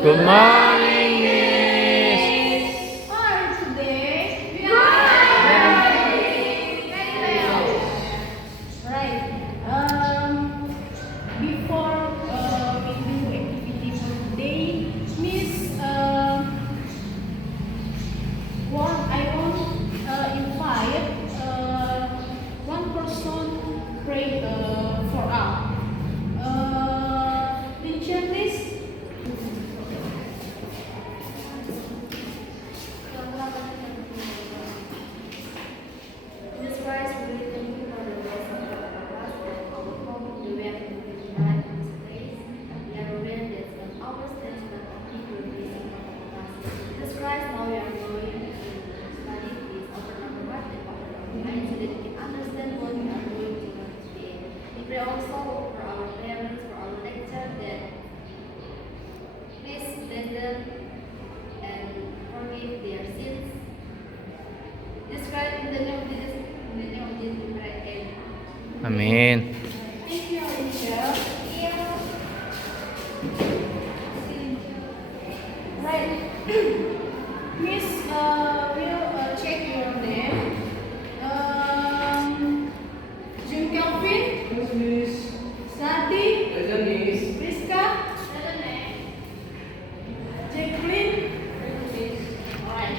Good morning, Miss. Hi, today we right. Before we do activity for today, Miss, I want invite one person pray for us. Teacher, please. Jesus Christ, we really thank you for the words of our past that overcome the way of the life in this place. We are aware that some hours stands but only will be in front of us. Jesus Christ, now we are going to study this, open our heart and open our mind so that we can understand what we are going to learn today. We pray also for our parents, for our lecture, that please bless them and forgive their sins. Describe in the name of Jesus, in the name of Jesus we pray. Amin. Thank you, teacher. Right. Miss, we'll check your name. Jim Kelvin, Santi, Priska, Jacqueline. Alright.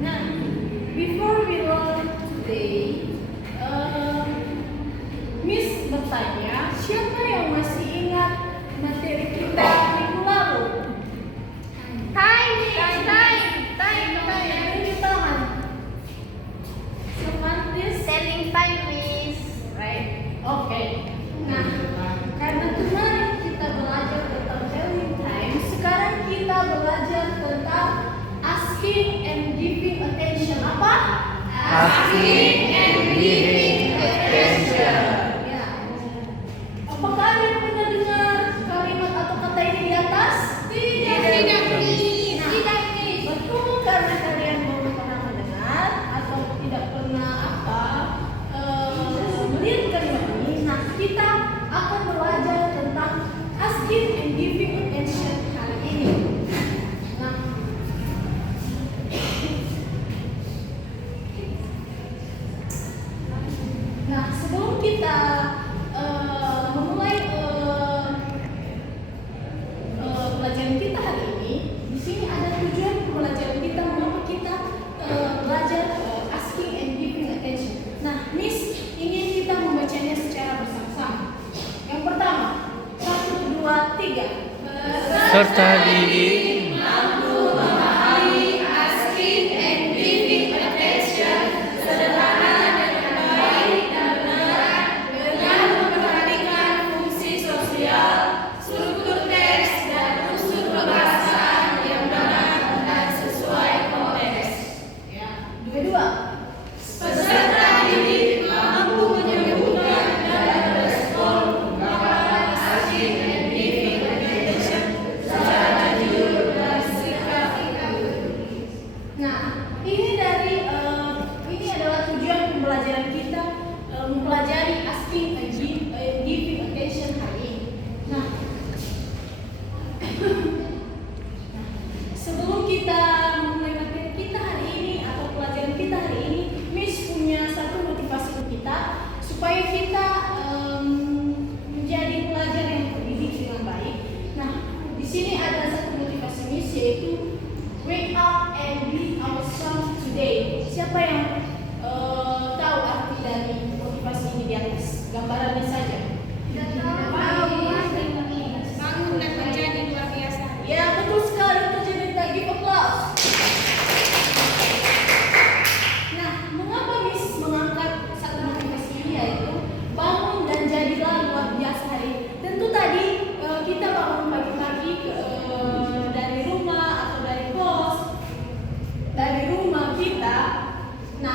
Now, before we learn today, Miss bertanya, siapa yang masih ingat materi kita minggu lalu? Tunjuk tangan. Someone please. Telling time, Miss. Right. Okay. Nah, karena kemarin kita belajar tentang telling time, sekarang kita belajar tentang asking and giving attention. Apa? Asking and giving attention. Ya. Apakah kalian pernah dengar kalimat atau kata ini di atas? Tidak. Betul, karena kalian belum pernah mendengar atau tidak pernah melihat kalimat ini. Nah, kita akan belajar tentang asking and giving attention hari ini. Nah, sebelum kita memulai pelajaran kita hari ini, di sini ada tujuan pembelajaran kita, mengapa kita belajar asking and giving attention. Nah, Miss ingin kita membacanya secara bersama-sama. Yang pertama, 1, 2, 3. Serta diri Kedua, nah, ini adalah tujuan pembelajaran kita, mempelajari asking and giving attention hari ini. Nah, sebelum kita memulai materi kita hari ini atau pelajaran kita hari ini, Miss punya satu motivasi untuk kita supaya kita menjadi pelajar yang terdidik dengan baik. Nah, di sini ada satu motivasi Miss, yaitu wake up and be awesome today. Siapa yang tahu arti dari motivasi ini di atas gambarannya saja? Bangun dan menjadi luar biasa. Ya, betul sekali. Untuk jadi kita give applause. Nah, mengapa Miss mengangkat satu motivasi ini, yaitu bangun dan jadilah luar biasa hari ini? Tentu tadi kita bangun pagi-pagi dari rumah atau dari kos, dari rumah kita. Nah,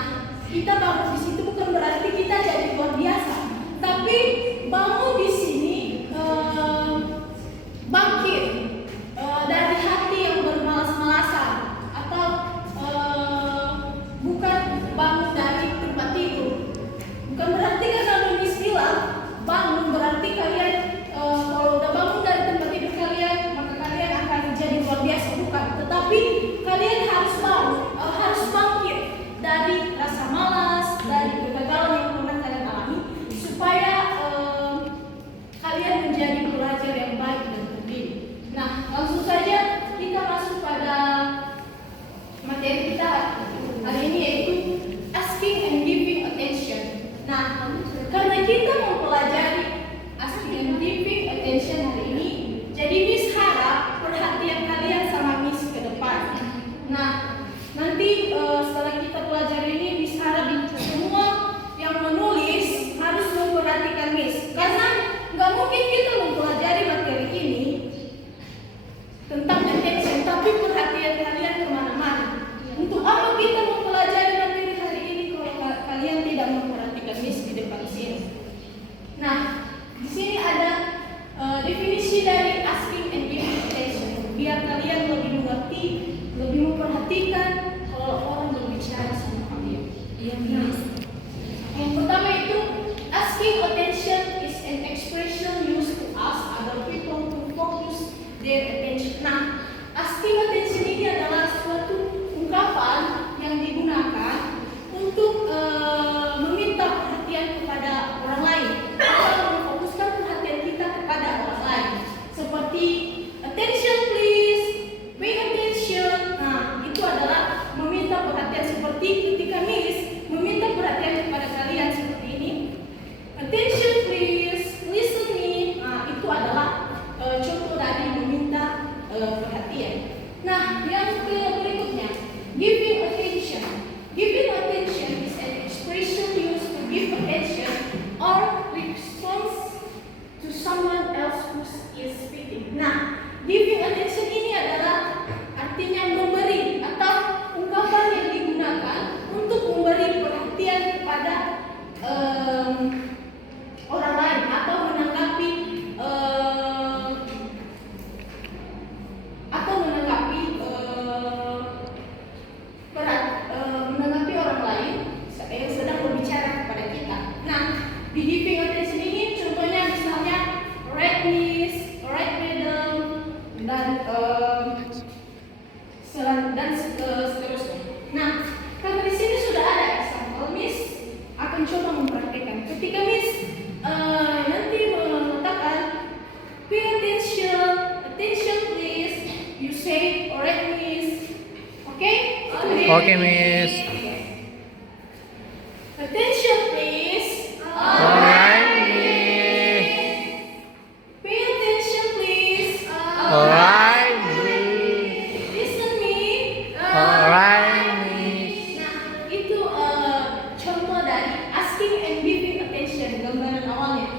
perhatian. Nah, yang berikutnya, giving attention. Giving attention is an expression used to give attention or response to someone else who is speaking. Nah, giving attention ini adalah artinya memberi atau ungkapan yang digunakan untuk memberi perhatian kepada orang lain atau menanggapi menanggapi orang lain yang sedang berbicara kepada kita. Nah, di giving attention ini contohnya misalnya rightness, right rhythm, dan seterusnya. Nah, karena di sini sudah ada example, Miss akan coba mempraktikkan. Ketika Miss nanti mengatakan pay attention please, you say alright Miss. Oke? Oke, Miss. Attention please. Alright, Miss. Pay attention please. Alright, Miss. Listen me. Alright, Miss. Nah, itu contoh dari asking and giving attention, gambaran awalnya.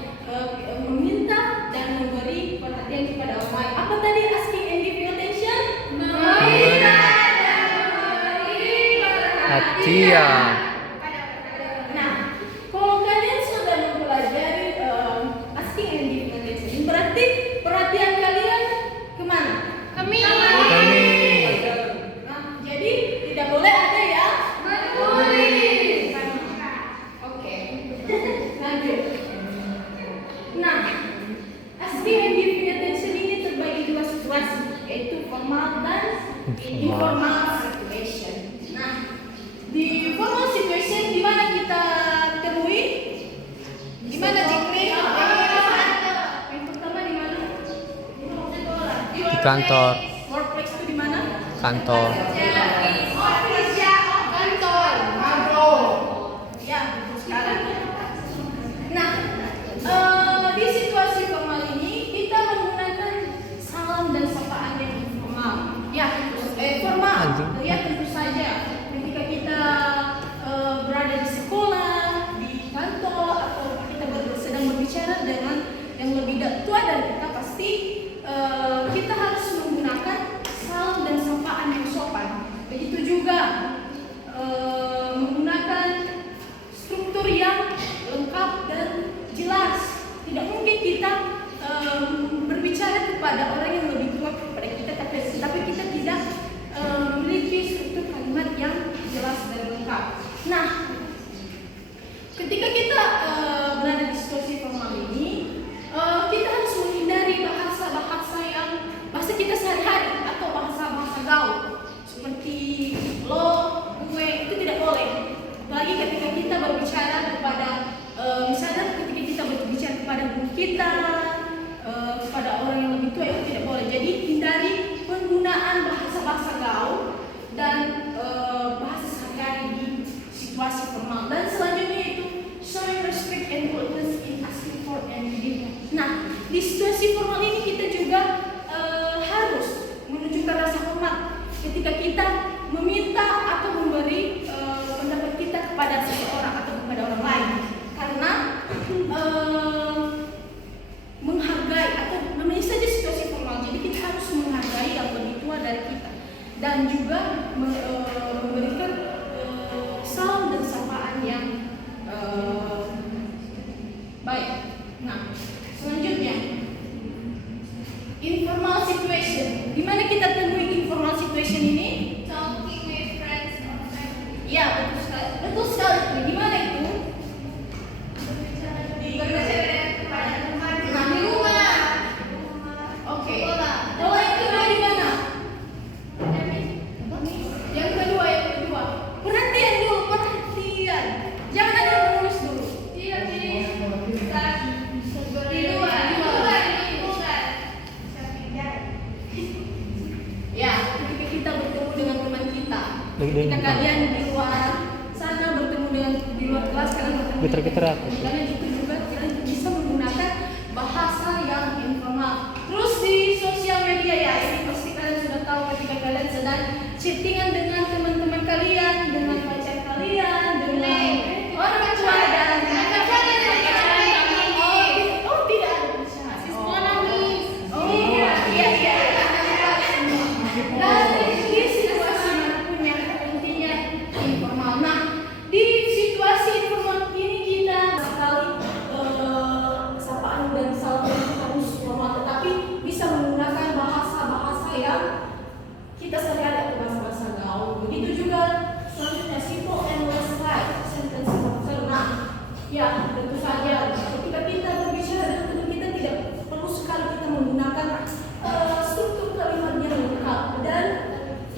Meminta dan memberi perhatian kepada orang lain. Apa tadi asking and giving attention? Meminta dan memberi Perhatian. Nah, kalau kalian sudah mempelajari asking and giving attention, berarti perhatian kalian kemana? Kami. Nah, jadi tidak boleh ada ya mencuri. Oke. Lanjut. Nah, asking and giving attention ini terbagi dua situasi, yaitu formal dan informal situation. Nah, di formal situation di mana kita temui? Di mana Jikri? Yang pertama di mana? Di kantor. Workplace itu di mana? Kantor. Kantor. Ya, betul sekali. Nah, di situasi formal ini kita menggunakan salam dan sapaan yang informal. Ya, formal. Ya, tentu saja ketika kita berada di sekolah, di kantor, atau kita sedang berbicara dengan yang lebih tua dari kita, pasti kita harus menggunakan salam dan sapaan yang sopan. Begitu juga menggunakan struktur yang lengkap dan jelas. Tidak mungkin kita berbicara kepada orang yang lebih tua kepada kita, tapi kita tidak memiliki struktur kalimat yang jelas dan lengkap. Nah, ketika kita berada di situasi formal ini, kita harus menghindari bahasa kita sehari-hari atau bahasa gaul seperti lo, gue, itu tidak boleh. Apalagi ketika kita berbicara kepada misalnya ketika kita berbicara kepada guru kita, kepada orang yang lebih tua, itu tidak boleh. Jadi hindari penggunaan bahasa gaul dan bahasa sehari-hari di situasi formal. Dan selanjutnya itu showing respect and politeness in asking for and giving. Nah, di situasi formal ini kita juga harus menunjukkan rasa hormat ketika kita meminta atau memberi pendapat kita kepada seseorang atau kepada orang lain, karena menghargai atau namanya saja situasi formal, jadi kita harus menghargai yang lebih tua dari kita dan juga memberikan salam dan sapaan yang baik. Nah, selanjutnya informal situation. Di mana kita temui informal situation ini? Talking with friends or family. Ya, betul sekali. Betul sekali. Di mana itu? Berbicara kepada teman. Nah, di rumah. Oke. Kalau yang kedua di mana? Yang kedua. Perhatian dulu, perhatian. Jangan ada yang menulis dulu. Ya, ketika kita bertemu dengan teman kita, ketika kalian di luar sana bertemu dengan di luar kelas, kalian bertemu dengan kalian itu juga kalian bisa menggunakan bahasa yang informal. Terus di sosial media ya, ini pasti kalian sedang chattingan dengan teman-teman kalian, dengan pacar kalian, dengan orang tua dan oh tidak ada bisa. Oh iya. Dan di situasi manapun yang intinya informal. Nah, di situasi informal ini kita sekali sapaan dan salam harus formal, tetapi bisa menggunakan bahasa-bahasa yang kita sehari-hari atau bahasa-bahasa gaul. Begitu juga selanjutnya simple and less like sentence structure. Nah, ya tentu saja ketika kita berbicara dengan teman kita tidak perlu sekali kita menggunakan struktur kalimat yang lengkap. Dan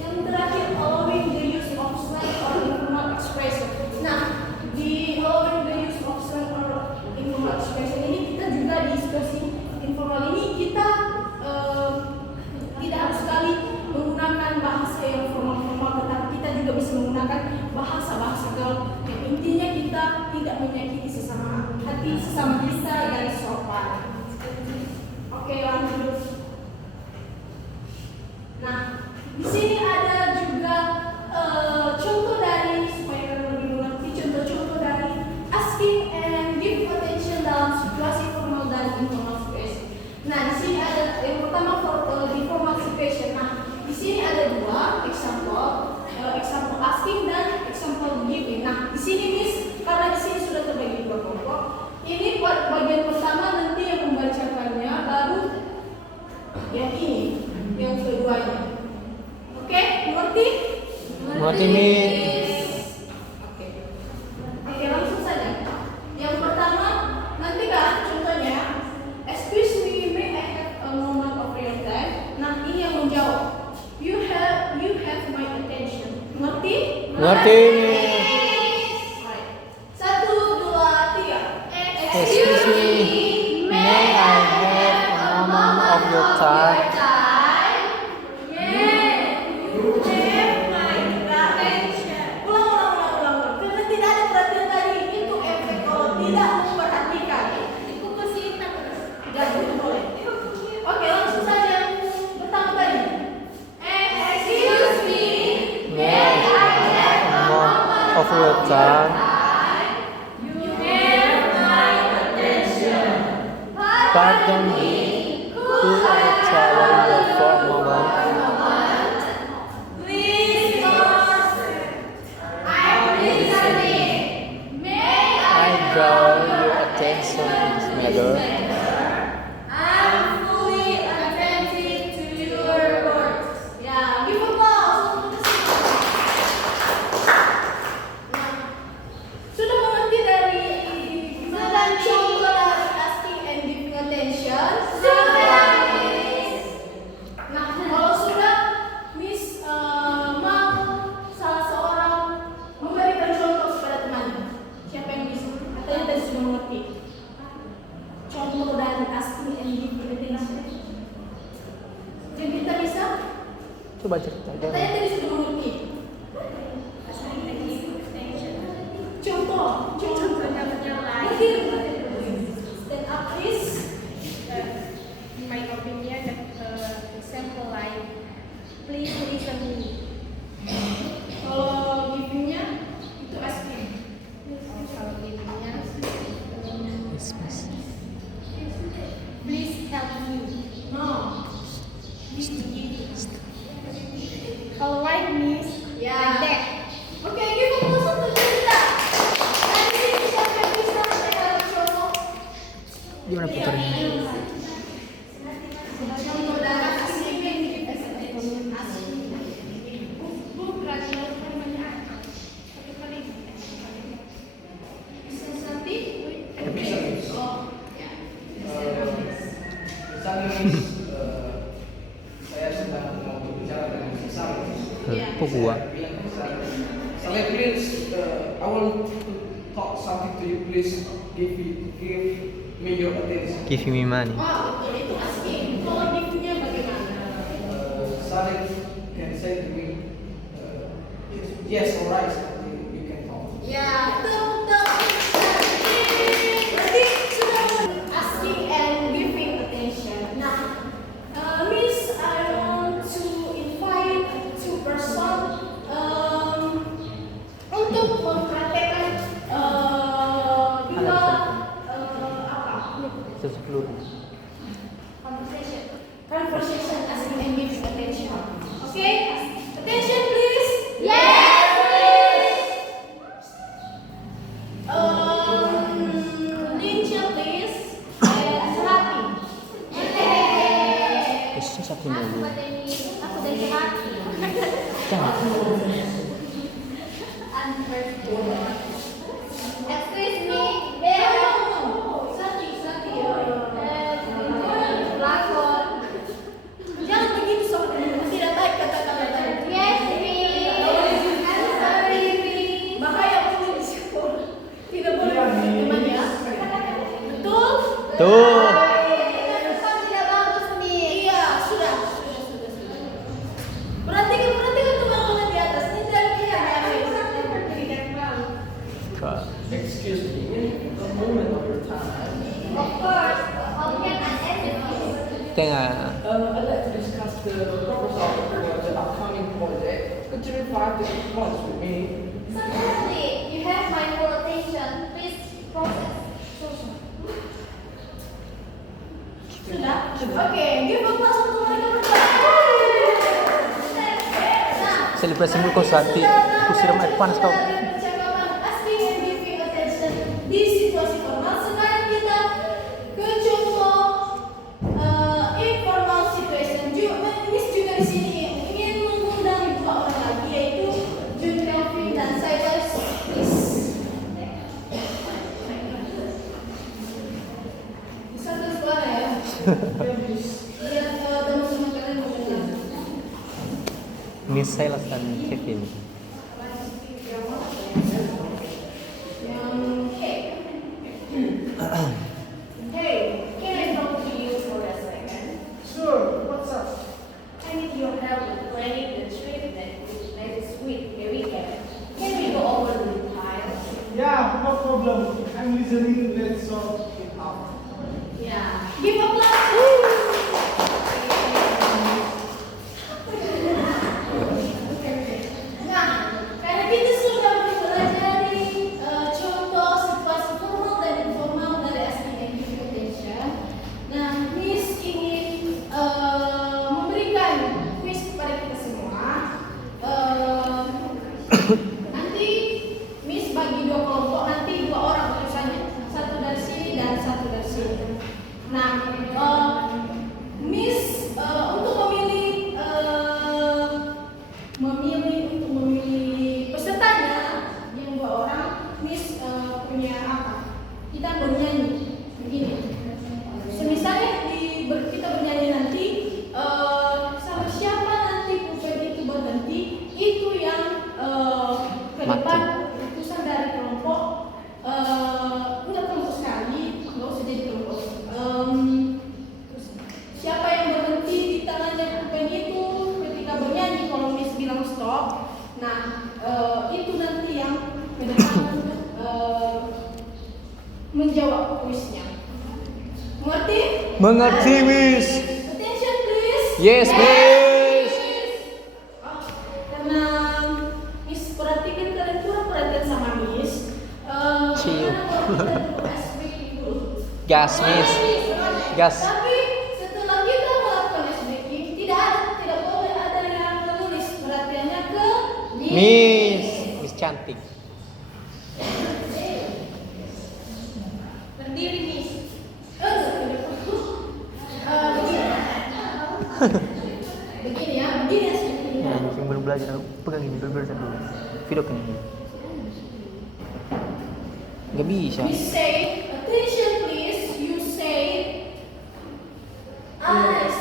yang terakhir, allowing the use of slang or informal expression. Nah, di allowing the use of slang or informal expression ini kita juga di situasi informal ini kita tidak harus sekali menggunakan bahasa yang formal-formal, tetapi kita juga bisa menggunakan bahasa-bahasa gaul yang intinya kita tidak menyakiti sesama hati sesama kita dan sopan. Oke, lanjut. Nah, di sini ada juga contoh dari supaya kalian lebih mengerti contoh-contoh dari asking and give attention dalam situasi formal dan informal situation. Nah, di sini ada yang pertama di formal situation. Nah, di sini ada dua example asking dan example giving. Nah, di sini Miss karena di sini sudah terbagi dua kelompok. Ini buat bagian pertama nanti yang membacakannya, baru yang ini yang keduanya. Oke, mengerti? Mengerti, Miss. Oke, langsung saja. Yang pertama nanti kan contohnya, excuse me, may I have a moment of your time? Nah, ini yang menjawab. You have my attention. Mengerti? Mengerti. Alright. 1, 2, 3. Excuse me, may I have a moment of your time? Ulang. Karena tidak ada perhatian tadi, itu efek kalau tidak memperhatikan. Tidak boleh. Oke, langsung saja. Pertama tadi. Excuse me, May I have a moment of your time? Pardon me, could I trouble you for a moment? I draw your attention in this matter. Ya, give applause. Sudah mengerti dari contoh dari asking and giving attention? Nah, kalau sudah, Miss mau salah seorang memberikan contoh kepada temannya. Siapa yang bisa? Katanya tadi sudah mengerti. Contoh dari asking and giving attention. Jadi kita bisa? Coba cerita aja. Katanya tadi sudah mengerti. Contoh. Stand up, please. In my opinion, example like, please listen me. Kalau givingnya itu asking. Kalau givingnya, Yes, Miss. please help me. No. Kalau right means Ya. like that. Oke, give applause untuk kita. Nah, di sini siapa yang bisa memberikan contoh? Gimana putarnya? Contoh dari asking and giving attention. Bisa nanti? Oh, ya. Saya sedang mau berbicara dengan seseorang. Kok gua? Saya please, I want to talk something to you. Please give me your attention. Give me money. Oh, betul, itu asking. Kalau givingnya bagaimana? Saling can say to me, yes, alright, you can talk. Ya, betul. Berarti sudah asking and giving attention. Nah, Miss, I want to invite conversation, asking and giving attention. Okay? Attention please. Yes, Linja please. Selati. Satu dulu. Aku dari hati. Excuse me. Selati. Pelakon. Jangan begitu sobat, tidak baik kata-kata tadi. Yes, Miss. I'm sorry, Miss. Bahaya banget di sekolah. Tidak boleh teman ya. Betul? Tuh. Kau tidak bagus, Miss. Iya, sudah. Perhatikan pembangunan di atas. Ini tidak lihat ya, Kak. Excuse me, in a moment of your time, Of course. How can I assist you? Tengah. I'd like to discuss the proposal for the upcoming project. Could you revive the points with me? Certainly. You have my full attention. Please process. Sudah? Oke, give applause untuk mereka berdua. Nah, Selebrasi mulu kau Sati. Aku siram air panas kau. percakapan asking and giving attention di situasi formal. Sekarang kita ke contoh informal situation. Miss juga di sini ingin mengundang dua orang lagi, yaitu Jun Kelvin dan Cyrus. Satu suara ya. Biar teman-teman kalian mendengar. Miss Silas dan Kevin. Hey, can I talk to you for a second? Sure, what's up? I need your help with planning the trip next week, the weekend. Can we go over the details? Yeah, no problem. I'm listening. Let's sort it out. Yeah. Give applause. Nah, karena kita sudah mempelajari contoh situasi formal dan informal dari asking and giving attention. Nah, Miss ingin memberikan quiz kepada kita semua. Nanti Miss bagi dua kelompok, nanti dua orang tulisannya, satu dari sini dan satu dari sini. Nah, Miss untuk memilih pesertanya yang dua orang, Miss punya apa? Kita bernyanyi begini. Semisalnya kita bernyanyi nanti, sama siapa nanti pulpen itu berhenti, itu yang ke depan utusan dari kelompok. Enggak kelompok sekali, nggak usah jadi kelompok. Siapa yang berhenti di tangannya pulpen itu ketika bernyanyi, kalau Miss bilang stop, nah itu nanti yang ke depan menjawab kuisnya. Mengerti? Mengerti, Miss. Attention please. Yes, Miss. Karena Miss perhatikan, kalian kurang perhatian sama Miss. Cium. SBQ dulu. Gas, Miss. Gas. Tapi setelah kita melakukan SBQ, tidak boleh ada yang menulis perhatiannya ke Miss. Miss cantik. berdiri Miss. Begini ya SBQ. Ya, yang belum belajar, pegang ini, belajar dulu. Video kan ini. Gak bisa. We say, attention please, you say, eyes,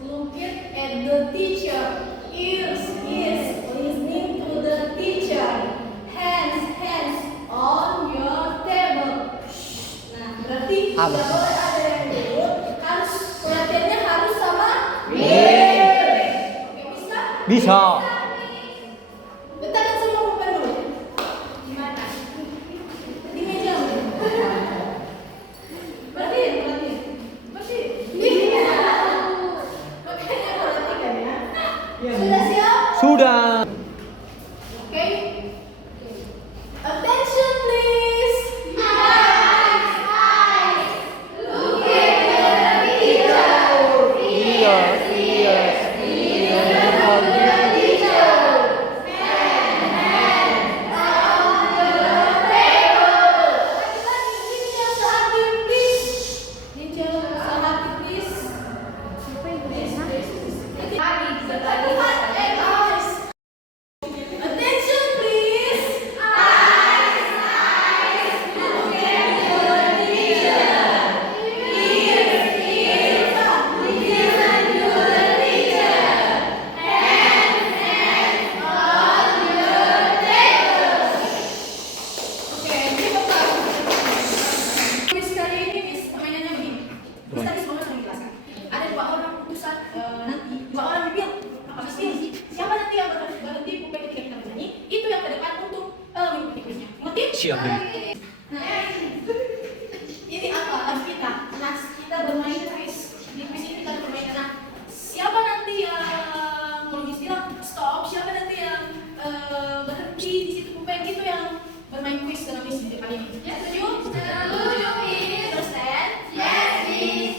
looking at the teacher, ears, listening to the teacher, hands, on your table. Nah, berarti Apa? tidak boleh ada yang duduk, harus perhatiannya harus sama. Oke, bisa? Bisa. Letakkan semua pulpen dulu. Di mana? Di meja. Berarti. Makanya perhatikan ya. Sudah siap? Sudah. Oke. Attention please. Eyes. Look at the teacher. attention. Nah, ini apa? Lagu kita. Nah, kita bermain quiz. Di quiz ini kita bermain. Nah, siapa nanti yang kalau istilah stop? Siapa nanti yang berhenti di situ pulpen itu yang bermain quiz dengan Miss di depan ini? Ya, setuju? Setuju, Miss. Understand? Yes, Miss.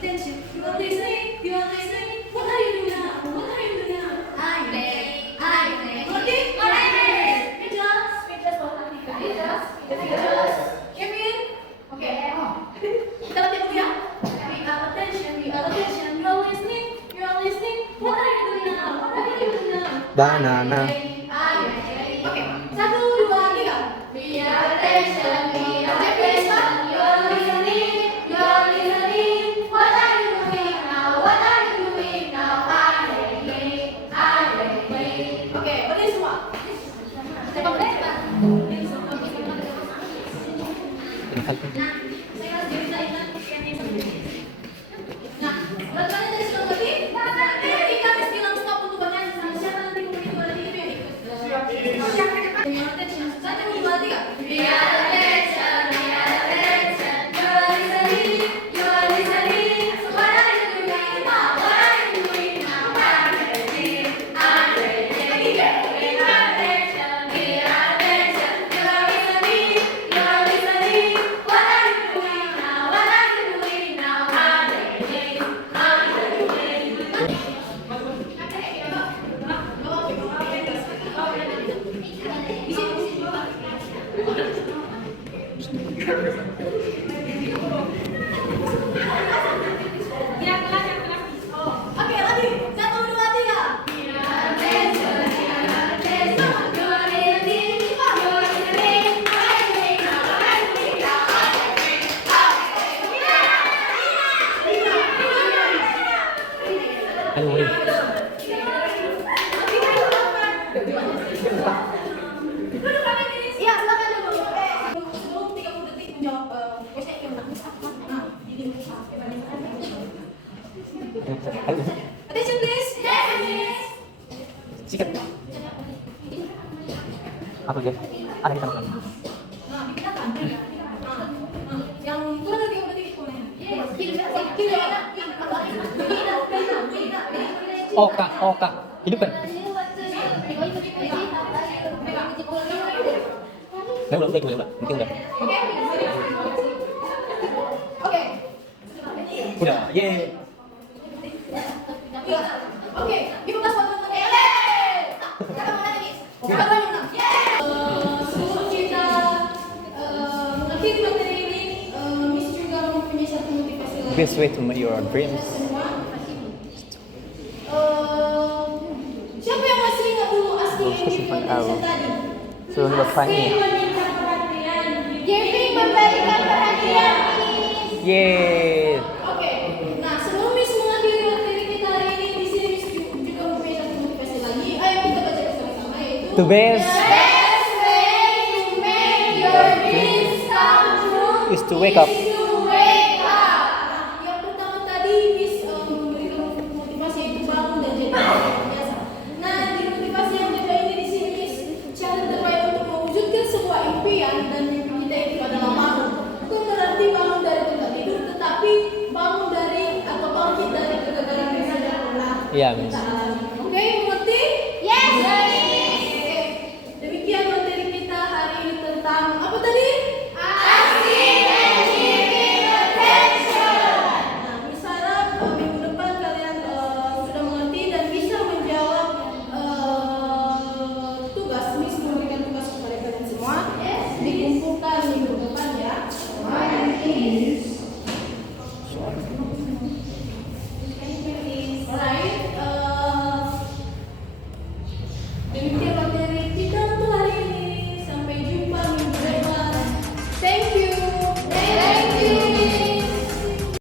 Attention. You are listening. You are listening. What are you doing now? What are you doing now? I'm ready. Okay? Alright. Speechless. Kevin? Okay. Kita latihan dulu ya. We are attention. You are listening. What are you doing now? Banana. I'm ready. Okay. 1, 2, 3. We are attention. You are listening. What are you doing now? I'm ready. Okay, berdiri semua. Cepat. Nah, saya harus ceritain yang satu. Nah, berarti dari sudah berarti. Ketika Miss bilang stop untuk bagian siapa nanti kemudian berarti itu yang ikut. Siapa? Dengan attention. 1, 2, 3. We are attention. You are listening. What are you doing now? I'm ready. I'm ready. We are attention. You are listening. What are you doing now? I'm ready. Oke, lagi. 1, 2, 3. Ayo, Win. Iya, silakan dulu. Sebelum 30 detik menjawab question yang bagus apa? Nah, ini. Attention please. Yes, Miss. Sikat. Apa dia? Ada di tangan. Nah, dipindahkan. Yang kurang dari 30 detik boleh. Oh kak, hidupkan. Udah, mungkin udah. Oke. Udah, ye. Oke, dibuka sepatu-sepatu. Siapa mana nih? Siapa yang menang? Sebelum kita mengakhiri materi ini, Miss juga mempunyai satu motivasi lagi. Best way to meet your dreams. Siapa yang masih ingat dulu asking and giving attention tadi? Sebelum bertanya. Asking meminta perhatian, giving memberikan perhatian, Miss. Yeay. Oke, nah sebelum Miss mengakhiri materi kita hari ini, di sini Miss juga mempunyai satu motivasi lagi. Ayo kita baca bersama-sama yaitu The best best way to make your dreams come true is to wake up. is to wake up. Nah, yang pertama tadi Miss memberikan motivasi yaitu bangun dan jadi orang biasa. Nah, di motivasi yang kedua ini di sini Miss, cara terbaik untuk mewujudkan sebuah impian dan mimpi kita itu adalah bangun. Bukan berarti bangun dari tempat tidur, tetapi bangun dari atau bangkit dari kegagalan yang sudah pernah Iya, kita Miss. alami. Oke, mengerti? Yes, Oke, demikian materi kita hari ini tentang apa tadi? Asking and giving attention. Nah, Miss harap minggu depan kalian sudah mengerti dan bisa menjawab tugas. Miss memberikan tugas kepada kalian semua. Dikumpulkan minggu depan ya. Alright.